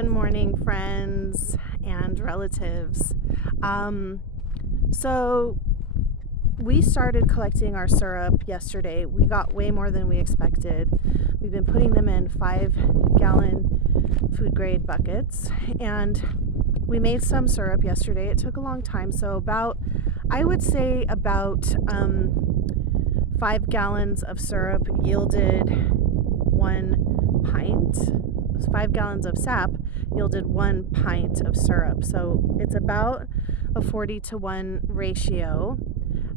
Good morning, friends and relatives. So we started collecting our syrup yesterday. We got way more than we expected. We've been putting them in 5-gallon food grade buckets, and we made some syrup yesterday. It took a long time, so I would say about 5 gallons of syrup yielded 1 pint. 5 gallons of sap yielded 1 pint of syrup. So it's about a 40-to-1 ratio.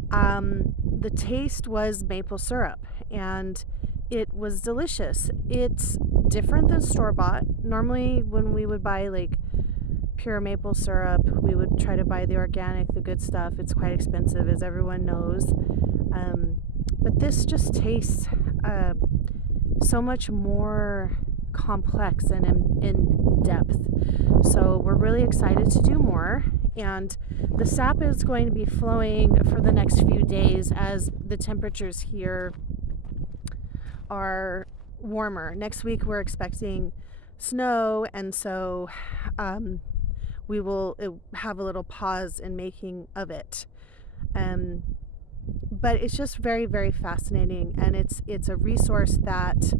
The taste was maple syrup, and it was delicious. It's different than store-bought. Normally when we would buy like pure maple syrup, we would try to buy the organic, the good stuff. It's quite expensive, as everyone knows. But this just tastes so much more complex and in depth. So we're really excited to do more, and the sap is going to be flowing for the next few days as the temperatures here are warmer. Next week we're expecting snow, and so we will have a little pause in making of it. But it's just very, very fascinating, and it's a resource that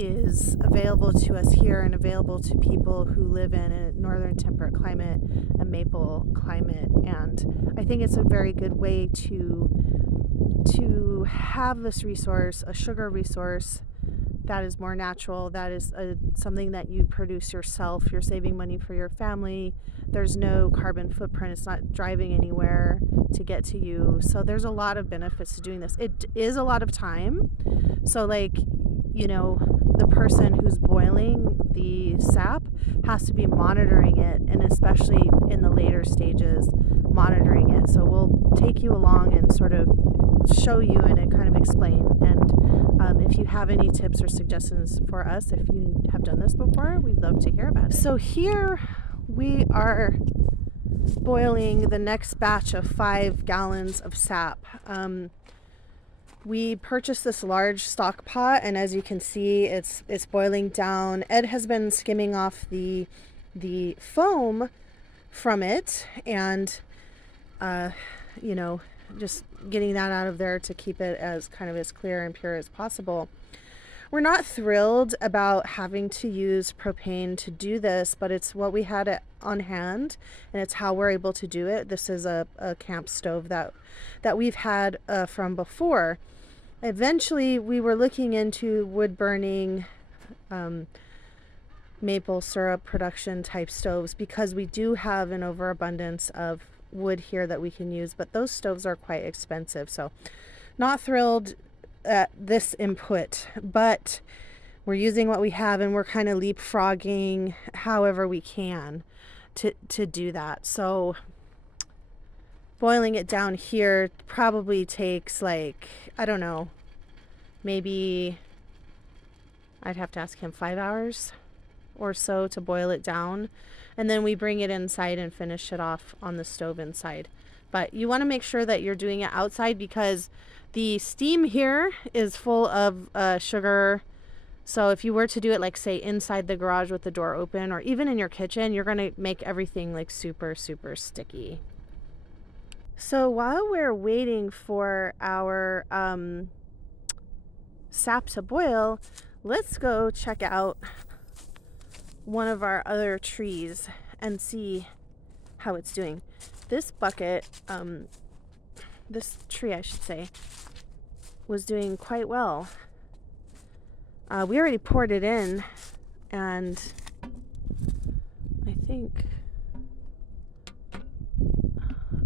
is available to us here and available to people who live in a northern temperate climate, a maple climate. And I think it's a very good way to have this resource, a sugar resource that is more natural, that is something that you produce yourself. You're saving money for your family. There's no carbon footprint. It's not driving anywhere to get to you. So there's a lot of benefits to doing this. It is a lot of time. So the person who's boiling the sap has to be monitoring it, and especially in the later stages, monitoring it. So we'll take you along and sort of show you and kind of explain. And if you have any tips or suggestions for us, if you have done this before, we'd love to hear about it. So here we are boiling the next batch of 5 gallons of sap. We purchased this large stock pot, and as you can see, it's boiling down. Ed has been skimming off the foam from it, and just getting that out of there to keep it as clear and pure as possible. We're not thrilled about having to use propane to do this, but it's what we had on hand, and it's how we're able to do it. This is a camp stove that we've had from before. Eventually, we were looking into wood burning maple syrup production type stoves, because we do have an overabundance of wood here that we can use, but those stoves are quite expensive. So not thrilled at this input, but we're using what we have, and we're kind of leapfrogging however we can to do that. So boiling it down here probably takes maybe I'd have to ask him 5 hours or so to boil it down, and then we bring it inside and finish it off on the stove inside. But you want to make sure that you're doing it outside, because the steam here is full of sugar. So if you were to do it say inside the garage with the door open, or even in your kitchen, you're going to make everything super, super sticky. So while we're waiting for our sap to boil, let's go check out one of our other trees and see how it's doing. This bucket, this tree I should say, was doing quite well. We already poured it in, and I think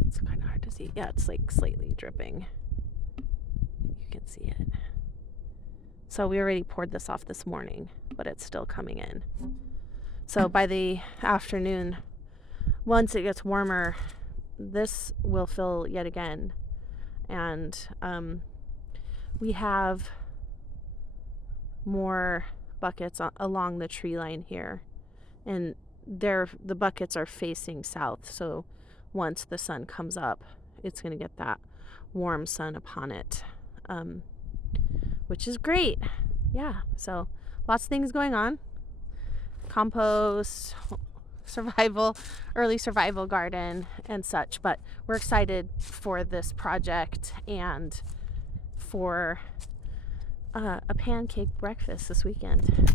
it's kind of hard to see. Yeah, it's slightly dripping. You can see it. So we already poured this off this morning, but it's still coming in. So by the afternoon, once it gets warmer, this will fill yet again. And we have more buckets along the tree line here, and the buckets are facing south. So once the sun comes up, it's going to get that warm sun upon it, which is great. Yeah, so lots of things going on. compost, early survival garden and such. But we're excited for this project and for a pancake breakfast this weekend.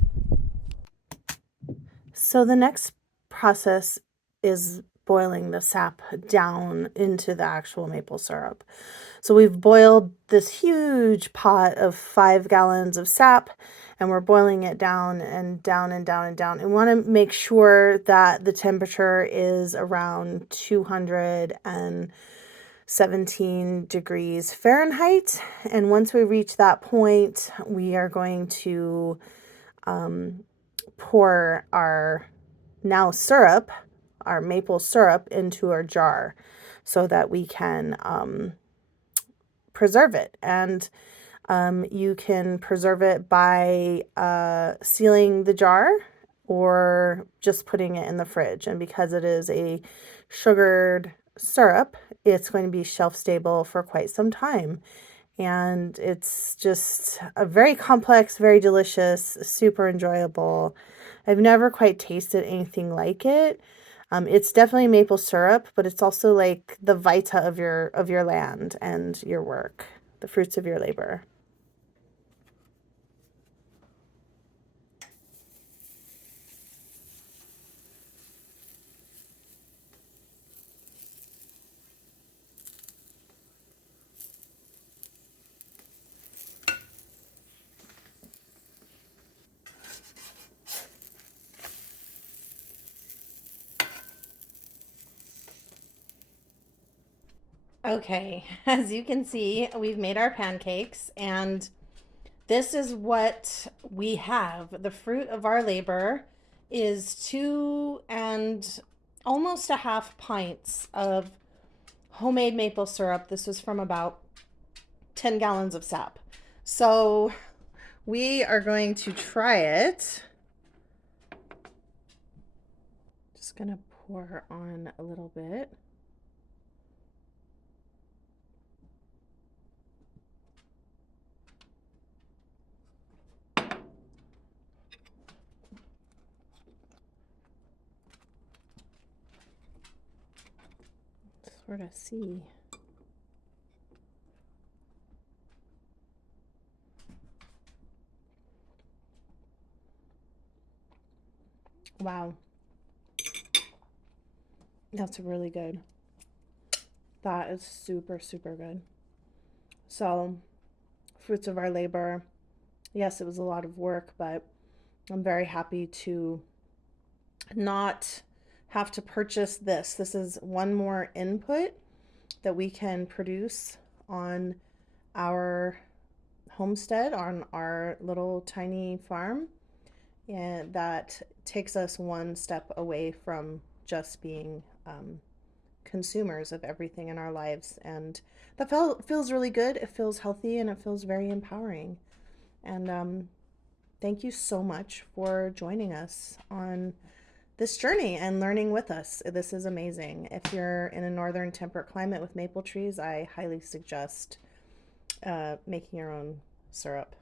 So the next process is boiling the sap down into the actual maple syrup. So we've boiled this huge pot of 5 gallons of sap, and we're boiling it down and down and down and down. And we want to make sure that the temperature is around 217 degrees Fahrenheit. And once we reach that point, we are going to pour our now syrup, our maple syrup, into our jar so that we can preserve it. And you can preserve it by sealing the jar or just putting it in the fridge. And because it is a sugared syrup, it's going to be shelf stable for quite some time. And it's just a very complex, very delicious, super enjoyable. I've never quite tasted anything like it. It's definitely maple syrup, but it's also like the vita of your land and your work, the fruits of your labor. Okay, as you can see, we've made our pancakes, and this is what we have. The fruit of our labor is 2 and almost a half pints of homemade maple syrup. This was from about 10 gallons of sap. So we are going to try it. Just gonna pour on a little bit. Sort of see. Wow. That's really good. That is super, super good. So, fruits of our labor. Yes, it was a lot of work, but I'm very happy to not have to purchase this. This is one more input that we can produce on our homestead, on our little tiny farm, and that takes us one step away from just being consumers of everything in our lives. And that feels really good. It feels healthy and it feels very empowering. And thank you so much for joining us on this journey and learning with us. This is amazing. If you're in a northern temperate climate with maple trees, I highly suggest making your own syrup.